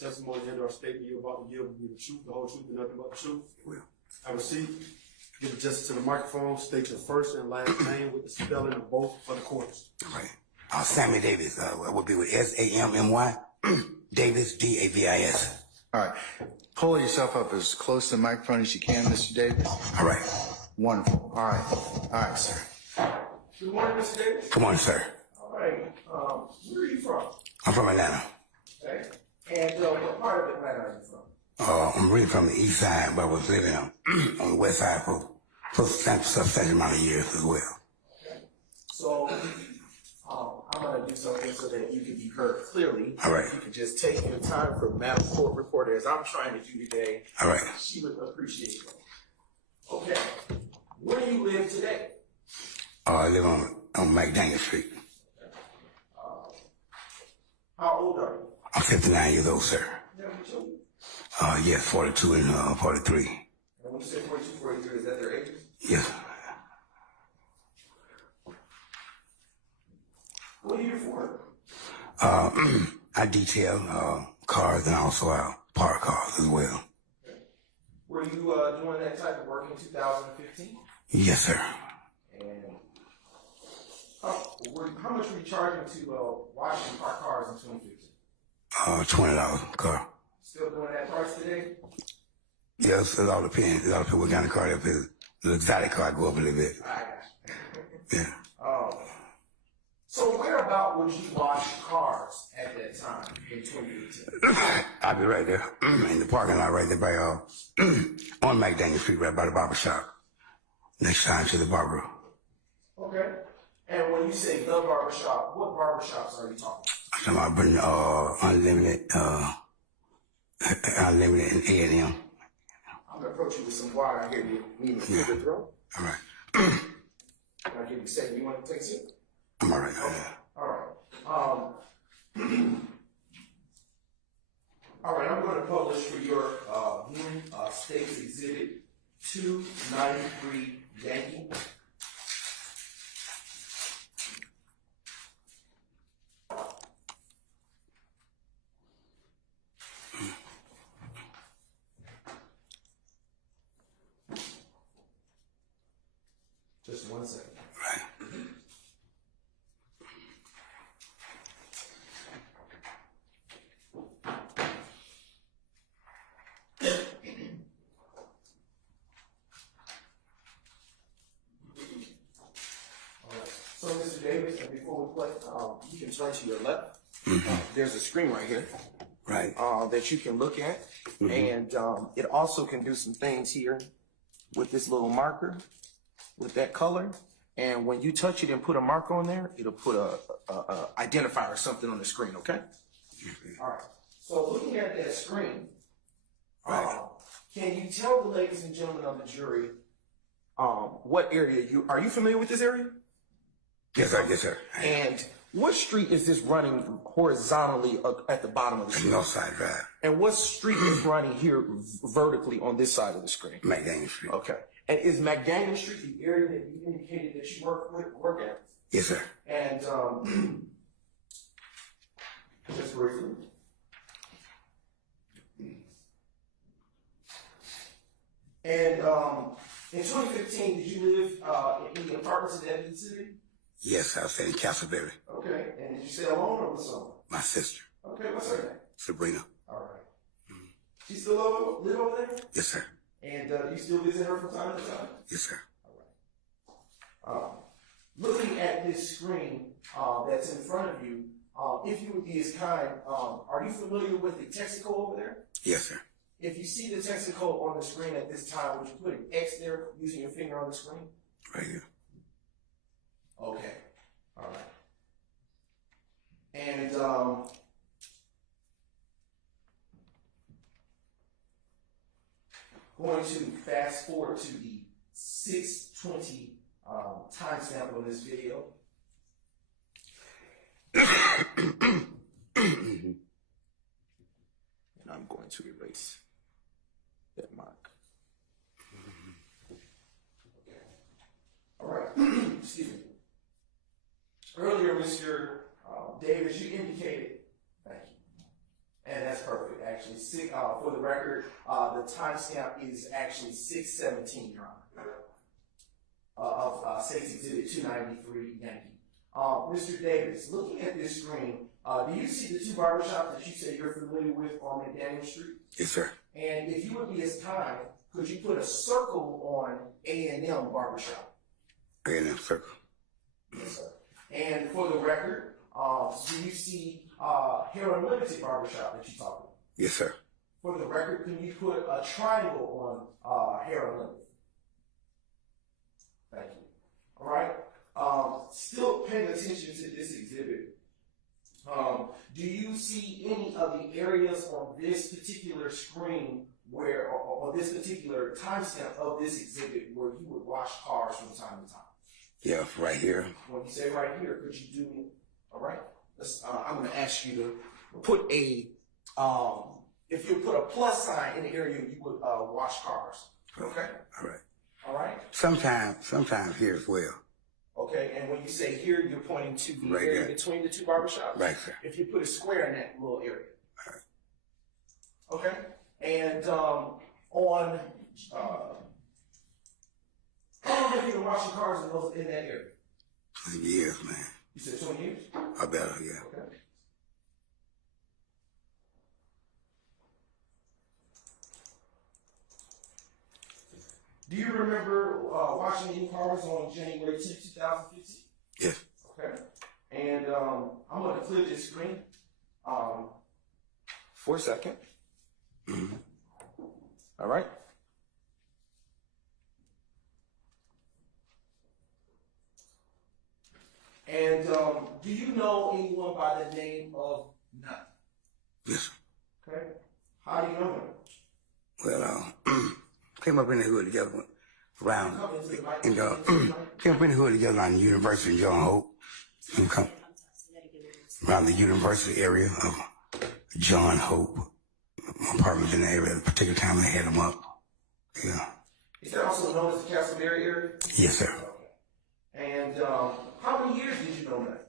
testimony and or statement you're about to give will be the truth, the whole truth, and nothing but the truth? I will. Have a seat. Give it just to the microphone. State your first and last name with the spelling of both for the courts. All right. Sammy Davis. Would be with S-A-M-M-Y. Davis, D-A-V-I-S. All right. Pull yourself up as close to the microphone as you can, Mr. Davis. All right. Wonderful. All right. All right, sir. Good morning, Mr. Davis. Come on, sir. All right. Where are you from? I'm from Atlanta. Okay. And what part of Atlanta are you from? I'm really from the east side, but I was living on the west side for a substantial amount of years as well. Okay. So I'm going to do something so that you can be heard clearly. All right. You can just take your time for Madam Court Reporter, as I'm trying to do today. All right. She would appreciate it. Okay. Where do you live today? I live on McDaniel Street. How old are you? I'm 59 years old, sir. You have any children? Yes, 42 and 43. And when you say 42, 43, is that their ages? Yes. What do you do for work? I detail cars and also park cars as well. Okay. Were you doing that type of work in 2015? Yes, sir. And how much were you charging to wash and park cars in 2015? $20 car. Still doing that price today? Yes, it all depends. It all depends what kind of car it is. The exotic car go up a little bit. I got you. Yeah. So where about would you wash cars at that time in 2015? I'll be right there in the parking lot right there by on McDaniel Street, right by the barbershop. Next time to the barber. Okay. And when you say the barbershop, what barbershops are you talking about? I'm talking about unlimited and A&M. I'm gonna approach you with some water. I hear you need to clear the throat. All right. I'll give you a second. You want to take a sip? I'm all right. All right. All right. I'm going to publish for your viewing State's Exhibit 293 Yankee. Just 1 second. Right. So, Mr. Davis, and before we play, you can turn to your left. There's a screen right here. Right. That you can look at. And it also can do some things here with this little marker, with that color. And when you touch it and put a mark on there, it'll put a identifier or something on the screen, okay? All right. So looking at that screen, can you tell the ladies and gentlemen of the jury what area are you familiar with this area? Yes, sir. Yes, sir. And what street is this running horizontally at the bottom of the screen? Northside Drive. And what street is running here vertically on this side of the screen? McDaniel Street. Okay. And is McDaniel Street the area that you indicated that you work at? Yes, sir. And just briefly. And in 2015, did you live in the apartments in Edmonton City? Yes, I was staying in Castleberry. Okay. And did you stay alone or with someone? My sister, Okay. What's her name? Sabrina. All right. She still live over there? Yes, sir. And you still visit her from time to time? Yes, sir. All right. Looking at this screen that's in front of you, if you would be as kind, are you familiar with the Texaco over there? Yes, sir. If you see the Texaco on the screen at this time, would you put an X there using your finger on the screen? Right here. Okay. All right. And going to fast forward to the 6:20 timestamp on this video. And I'm going to erase that mark. Okay. All right. Excuse me. Earlier, Mr. Davis, you indicated, thank you, And that's perfect, actually. For the record, the timestamp is actually 6/17, Your Honor, of State's Exhibit 293, Yankee. Mr. Davis, looking at this screen, do you see the two barbershops that you say you're familiar with on McDaniel Street? Yes, sir. And if you would be as kind, could you put a circle on A&M Barbershop? A&M circle. Yes, sir. And for the record, do you see Hair Unlimited Barbershop that you talked about? Yes, sir. For the record, can you put a triangle on Hair Unlimited? Thank you. All right. Still paying attention to this exhibit. Do you see any of the areas on this particular screen where, or this particular timestamp of this exhibit where you would wash cars from time to time? Yeah, right here. When you say right here, could you do me? All right. I'm going to ask you to put a, if you put a plus sign in the area you would wash cars. Okay. All right. All right. Sometimes here as well. Okay, and when you say here, you're pointing to the Right area there. between the two barbershops? Right, sir. If you put a square in that little area. All right. Okay, and how long have you been washing cars in that area? 20 years, man. You said 20 years? I better, yeah. Okay. Do you remember washing any cars on January 10, 2015? Yes. Okay. And I'm going to clear this screen for a second. Mm-hmm. All right. And do you know anyone by the name of Nut? Yes. Okay. How do you know him? Well, came up in the hood together around, Come into the mic. and came up in the hood together around the University of John Hope. And come around the university area of John Hope. Apartments in the area at a particular time they had them up. Yeah. Is that also known as the Castleberry area? Yes, sir. Okay. And how many years did you know that?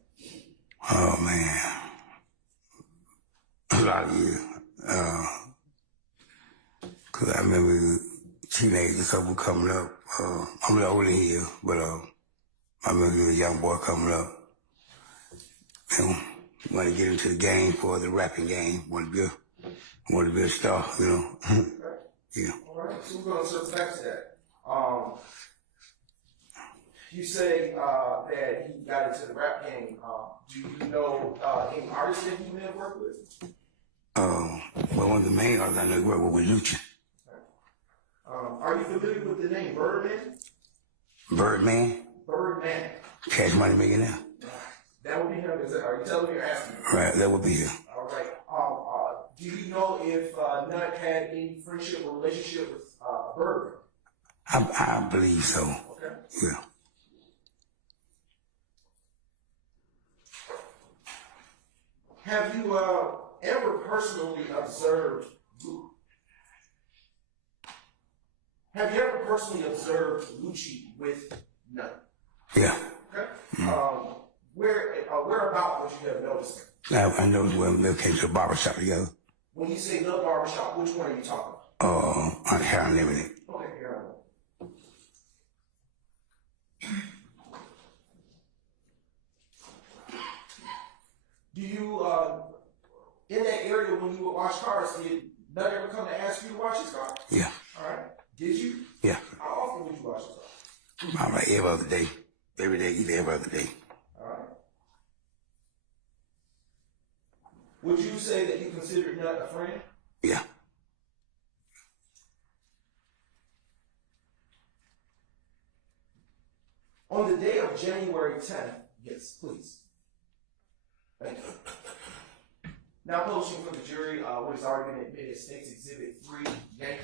Oh, man. A lot of years. Cause I remember teenagers, so were coming up. I'm a little older than you, but I remember he was a young boy coming up. And wanted to get into the game for the rapping game. Wanted to be a star, you know. Yeah. All right, so we're going to circle back to that. You say that he got into the rap game. Do you know any artists that he may have worked with? Well, one of the main artists I know he worked with was Lucci. Are you familiar with the name Birdman? Birdman, Birdman. Cash Money Millionaire. That would be him. Are you telling me or asking me? Right, that would be him. All right. Do you know if Nut had any friendship or relationship with Birdman? I believe so. Okay. Yeah. Have you ever personally observed Lucci with Nut? Yeah. Okay. Whereabout would you have noticed him? I know when we came to the barbershop together. When you say Nut Barbershop, which one are you talking about? On Hair Unlimited. Okay, here. Do you, in that area when you would wash cars, did Nut ever come to ask you to wash his car? Yeah. All right. Did you? Yeah. How often would you wash his car? All right, every other day. Every day, either every other day. All right. Would you say that you consider Nut a friend? Yeah. On the day of January 10th, yes, please. Thank you. Now publishing for the jury what has already been admitted, State's Exhibit 3, Yankee.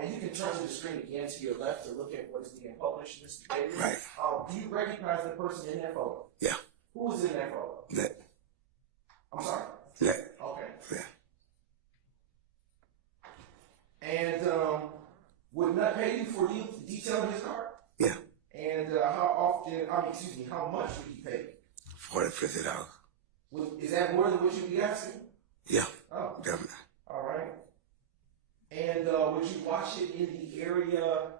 And you can turn to the screen again to your left to look at what is being published, Mr. Davis. Right. Do you recognize the person in that photo? Yeah. Who was in that photo? That. I'm sorry? That. Okay. Yeah. And would Nut pay you for you detailing his car? Yeah. And how much would he pay? $40, $50. Is that more than what you'd be asking? Yeah. Oh, definitely. all right. And would you wash it in the area?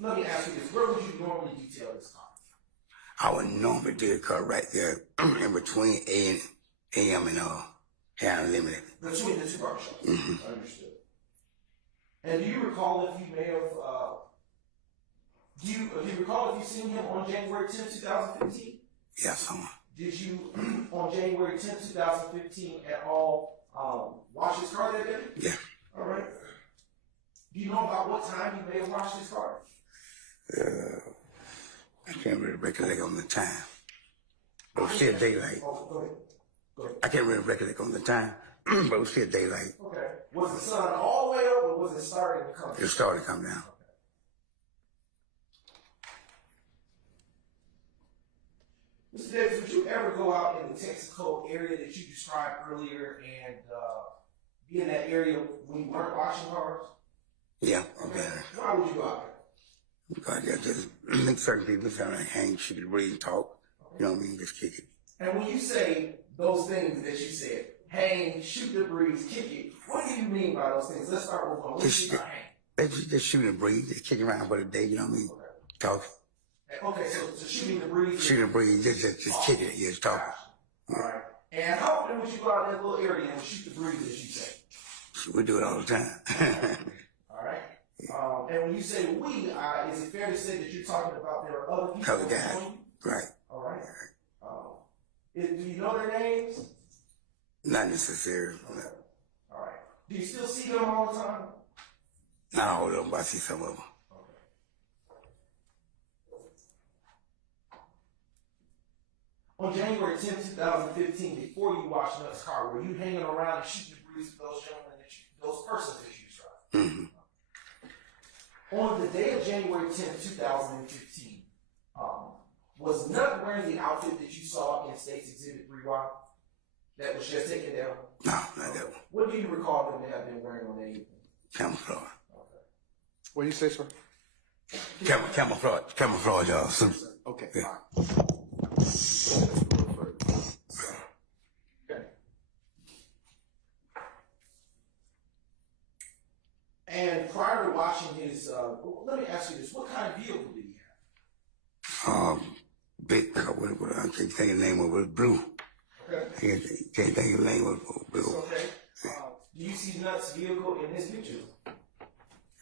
Let me ask you this: where would you normally detail this car? I would normally do the car right there in between AM and Hair Unlimited. Between the two barbershops. Understood. And do you recall if you may have? Do you recall if you seen him on January 10, 2015? Yes, Did you on January 10, 2015 at all wash his car that day? Yeah. All right. Do you know about what time you may have washed his car? I can't really recollect on the time. But it was still daylight. Oh, go ahead. Go ahead. I can't really recollect on the time, but it was still daylight. Okay. Was the sun all the way up or was it starting to come down? It started to come down. Mr. Davis, would you ever go out in the Texaco area that you described earlier and be in that area when you weren't washing cars? Yeah, okay. Why would you go out there? Because I just certain people trying to hang, shoot the breeze, talk. You know what I mean? Just kick it. And when you say those things that you said, hang, shoot the breeze, kick it, what do you mean by those things? Let's start with one. What do you mean by hang? Just shooting the breeze, just kicking around for the day, you know what I mean? Okay. Talk. Okay, so shooting the breeze. Shooting the breeze, just kicking it, just talking. All right. And how often would you go out in that little area and shoot the breeze, as you say? We do it all the time. All right. And when you say we, is it fair to say that you're talking about there are other people? Other guys. Right. All right. Do you know their names? Not necessarily. Okay. All right. Do you still see them all the time? Not all of them, but I see some of them. On January 10, 2015, before you washed Nutt's car, were you hanging around and shooting the breeze with those gentlemen, those persons that you described? On the day of January 10, 2015, was Nutt wearing the outfit that you saw in State's Exhibit 3Y that was just taken down? No, not that one. What do you recall them to have been wearing on that evening? Camouflage. Okay. What do you say, sir? Camouflage, y'all. Okay. Yeah. All right. Okay. And prior to washing his, let me ask you this: what kind of vehicle did he have? Big, I can't think of the name of it, it was blue. Okay. I can't think of the name of it, blue. Okay. Do you see Nutt's vehicle in this picture?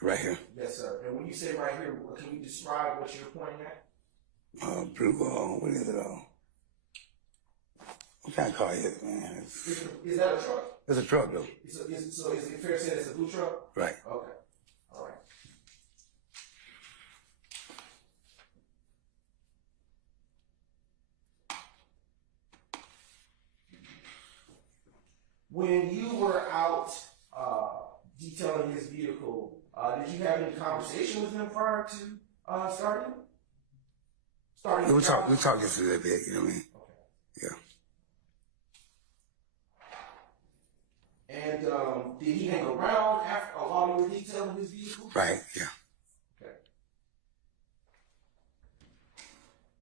Right here. Yes, sir. And when you say right here, can you describe what you're pointing at? Blue, what is it? What kind of car is it, man? Is that a truck? It's a truck, though. So is it fair to say it's a blue truck? Right. Okay. All right. When you were out detailing his vehicle, did you have any conversation with him prior to starting? We talked just a little bit, you know what I mean? Okay. Yeah. And did he hang around while you were detailing his vehicle? Right, yeah.